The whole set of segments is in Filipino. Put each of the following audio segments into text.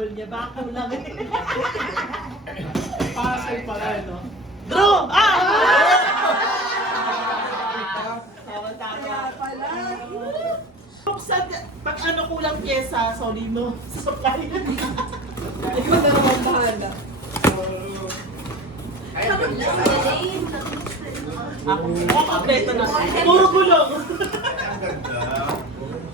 table niya. Baka kulang eh. Pasay pala, no? Drew! Ah! Kaya pala. Pag ano kulang pyesa, sorry no. Supply. Ikaw na naman bahala. Ako kompleto na. Puro gulong.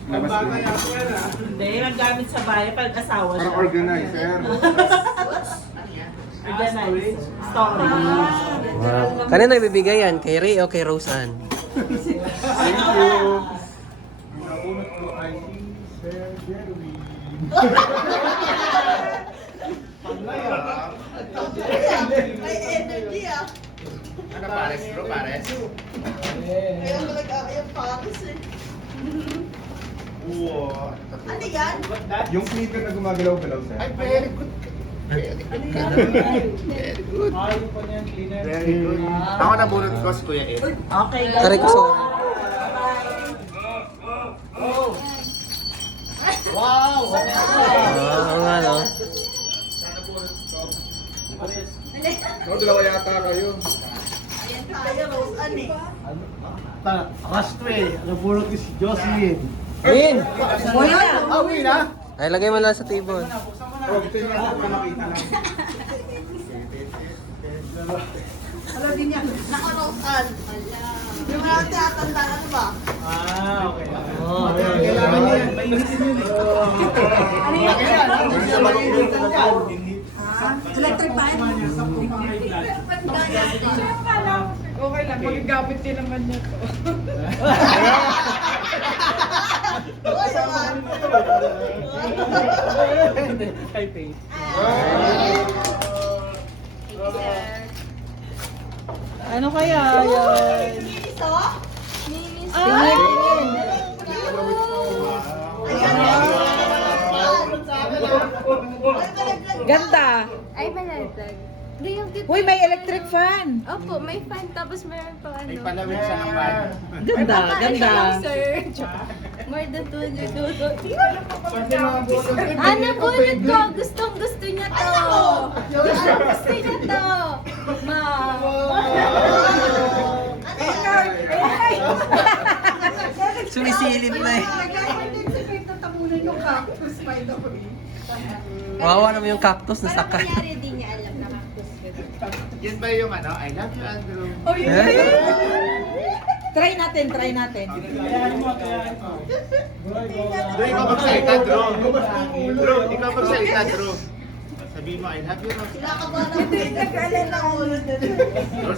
Ang bata yato yan, ah. Hindi, naggamit sa bahay pag asawa siya. Parang organizer. Organize. Story. Wow. Kanino ibibigay yan? Kay Ray o kay Roseanne? Thank you. Ang naunat ko ay si Sir Jeremy. May energy ah. Ano pares bro, pares? Kaya talaga yung pares eh. Wow. Ano yan? Yung sneaker na gumagalaw-galaw, sir. Ay, very good. Very good. Ayaw pa niyan, cleaner. Very good. Ako nabunod ko si Kuya Ed. Okay, Taray ko so. Wow! Oo nga no. Dalawa yata kayo. Ayan tayo, Rose Ann eh. Last way, nabulot ko si Jocelyn. Win! Ah, win ah! Ay, lagay mo lang sa table. Oh, ito yung nasa makita lang. Alam din yan. Naka Rose Ann. Yung mga tinatandaan, ano ba? Ah, okay. Oh, Kailangan niya yan, mainitin yun eh. Ano yan? Hindi siya mainitin yan. Electric fan? Okay lang, magagamit din naman niya to. Oo naman. Kay Faith. Ano kaya yan? Minis oh? Ay! Ganda. Ay, malalaglag. Hindi yung cute. Uy, may electric fan. Opo, may fan tapos meron pa ano. May palawin siya ng pan. Ganda, ganda. Sir. More than 200 dodo. Pati mga boss. Ano bunod ko? Gustong gusto niya to. Gustong gusto niya to. Ma. Sumisilip na eh. Nagkakaroon din si Faith na tamunan yung cactus, by the way. Wawa naman yung cactus na Parang sakay. kunyari di niya alam na cactus ko. Yun ba yung ano? I love you, Andrew. Try natin, try natin. Kayahin mo, kayahin mo. Drew, ikaw magsalita, Drew. Drew, ikaw magsalita, Drew. Sabihin mo, I love you, Rose. Kinakabahan ako. Nagkakaroon na ako. Rose,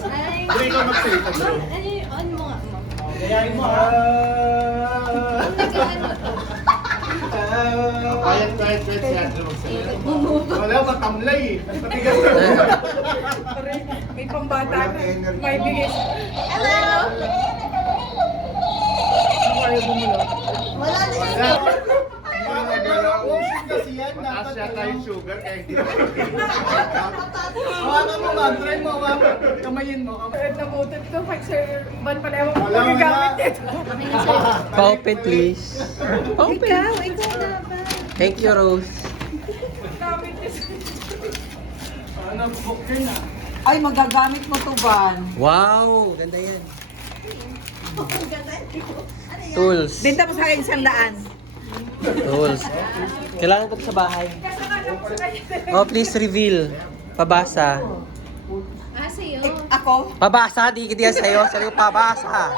Ay. Drew, ikaw magsalita, Drew. Ano yung on mo nga mo? Kayahin mo, ha? Nag-ano to? Quiet si Andrew magsalita. Wala, matamlay eh. Patigas na. May pambata na. May bigay. Hello! Ayaw bumulot. Wala na yun. Ocean kasi yan. Mataas yata yung sugar kaya hindi mo. Hawakan mo, ma'am. Try mo, ma'am. Kamayin mo. Third na butot ko. Pag Sir Van pala ewan ko Wala, magagamit wala. nito. Paupen please. Paupen. Ikaw na ba? Thank you, Rose. Gamit nito. Ano, book yun ah. Ay, magagamit mo to, Van. Wow, ganda yan. Ang ganda yun. Ano yan? Tools. Benta mo sa akin 100. Tools. Kailangan ko to sa bahay. Oh, please reveal. Pabasa. Ah, sa'yo. Ako? Pabasa, di kita yan sa'yo. Sa'yo pabasa.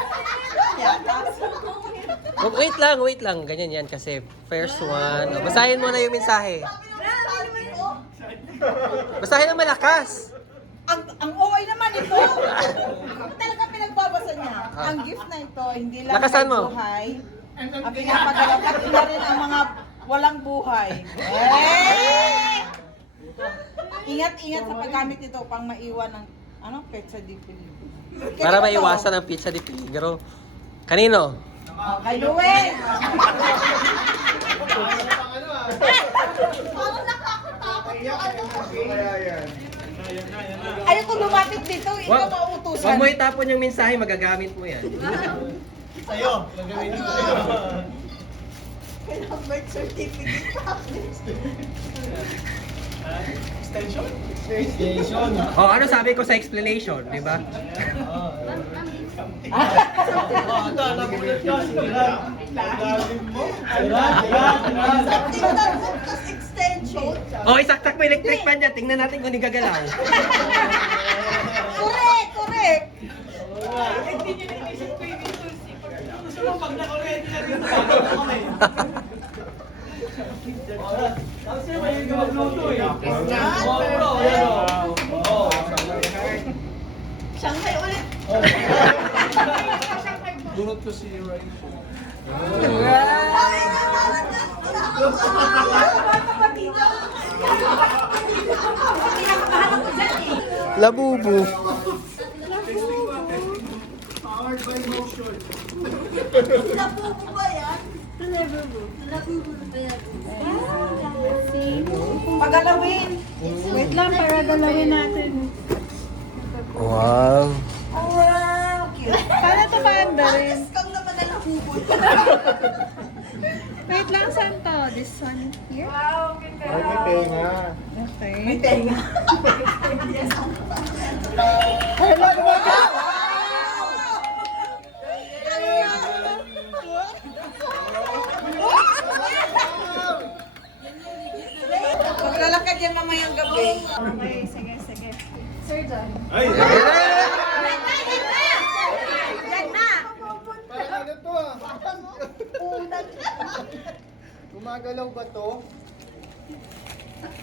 Oh, wait lang. Ganyan yan kasi first one. Oh, basahin mo na yung mensahe. Basahin ng malakas. Ang OA naman ito. Talaga pinagbabasa niya. Ang gift na ito, hindi lang Lakasan may mo. buhay. Ang pinapagalaw, pati na rin ang mga walang buhay. Eh! Ingat-ingat sa paggamit nito pang maiwan ng petsa di peligro. Para maiwasan ang pizza di peligro. Kanino? Kay Luwen! Parang nakakatakot yung ano. Kaya yan. Ayaw ko lumapit dito, ikaw mauutusan. Huwag mo itapon yung mensahe, magagamit mo yan. Sa'yo. Gagawin ko sa'yo. Kailangan birth certificate pa. Extension. Oh, ano sabi ko sa explanation, di ba? Ito, nagulat ka. Lalim mo. Something that has extension. Oh, isaksak mo electric fan niya. Tingnan natin kung gagalaw. Correct! Gusto mo pag na-ready na rin. Tapos yun, may gumagluto eh. Shanghai ulit. Bunot ko si Rachel. Ay, Labubu. Powered by motion. Napupo ba yan? Pagalawin. Wait lang, para galawin natin. Wow. Wow, cute. Paano ito banda rin? Alas kang naman na napupo. Wait lang, saan to? This one here? Ay, may tenga. Okay. May tenga. Maglalakad yan mamayang gabi. Okay, sige, sige. Sir John. Ay! Yan na. Parang ano to ah? Ulan. Gumagalaw ba to?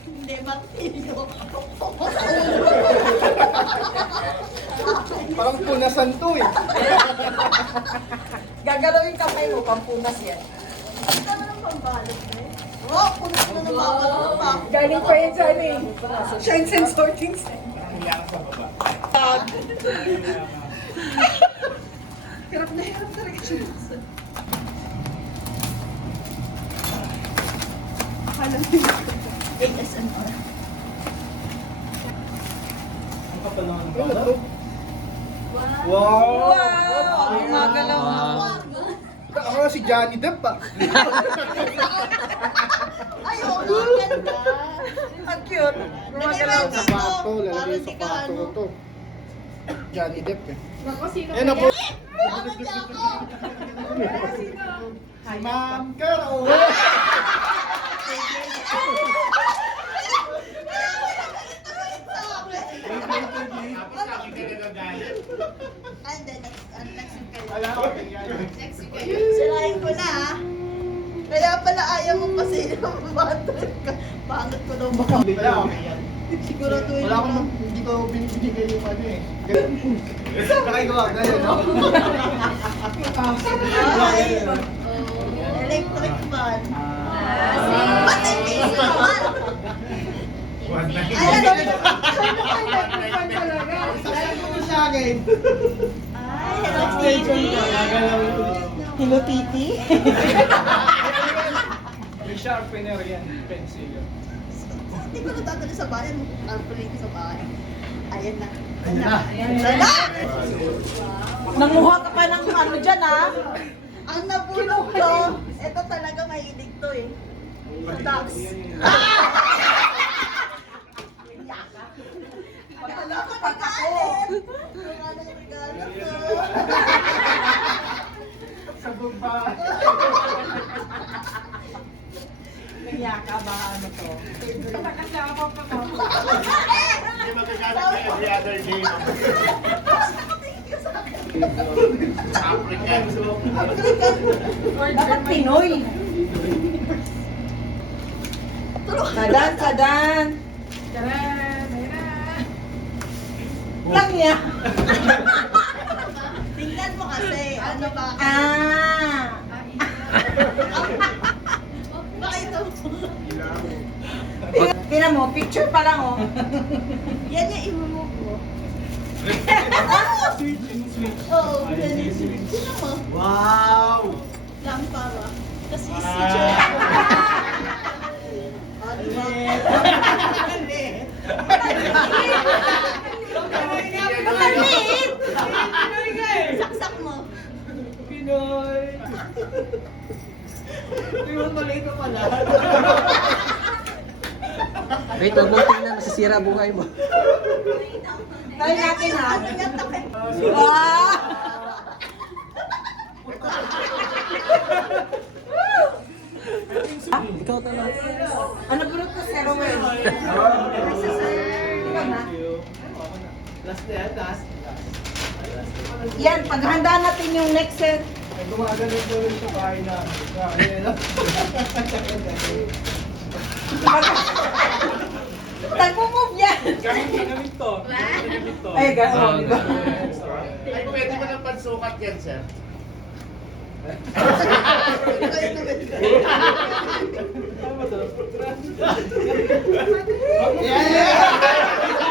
Hindi, martilyo. Parang punasan to eh. Gagalawin kamay mo, pampunas yan. Ang dami ng pambalot na eh. Oh, puno na ng bawal pa. Galing pa yan dyan eh. Shines and sortings. Hirap na hirap talaga siya. Alam mo yun. ASMR. Ang kapal naman ng Ano bala. to? Wow! Wow! Gumagalaw na. Ako nga si Johnny Depp ah. Ay, oo, ang ganda. Ang cute. Gumagalaw na. Sapato, lalagay sa sapato to. Johnny Depp eh. Ayan ako. Si Ma'am Carol. And then, next week kayo. Wala ko nangyari. Sirahin ko na ah. Kaya pala ayaw mo kasi yung battery ka. Pangit ko daw baka. Wala okay yan. Siguraduhin Wala akong mo. hindi ko binibigay yung ano eh. Nakagawa ganyan no? Ay, electric fan. Ba't hindi naman? Ay, ano? Sabi mo sa akin. Ay, hello, Stevie. Gagalawin ulit. Hello, Titi. May sharpener yan, pencil. Hindi ko natadali sa bahay. Arpulin ko sa bahay. Ayan na. Ayan na. Ayan na. Nanguha ka pa ng ano dyan ah. Ang nabulog ko, ito talaga mahilig to eh. Sa ducks. Wala ka nag-aalit. Yung anong regalo ko. Sa baba. Kaya ka ba ano to? Hindi magagamit na every other day. African. Dapat Pinoy. Sadan, sadan. Lang niya. Tingnan mo kasi, ano ba? Ah. Baka ito. Tingnan mo, picture pa lang oh. Yan yung i-remove mo. Oo, yan yung switch. Tingnan mo. Wow! Lampara. Tapos i-switch. Ah, diba? Maliit. Saksak mo. Pinoy! mali ka pala. Wait, huwag mong tingnan, masisira buhay mo. Try natin ha. Wow! Ikaw talaga. Ano brut ko, Sir Rowell? Ikaw na. Last na yan, last. Yan, paghanda natin yung next set. Ay, gumagano po rin sa bahay na. Nag-move yan. Ginamit to. Ay, gano'n, di ba? Ay, pwede mo ng pansukat yan, sir. Yeah!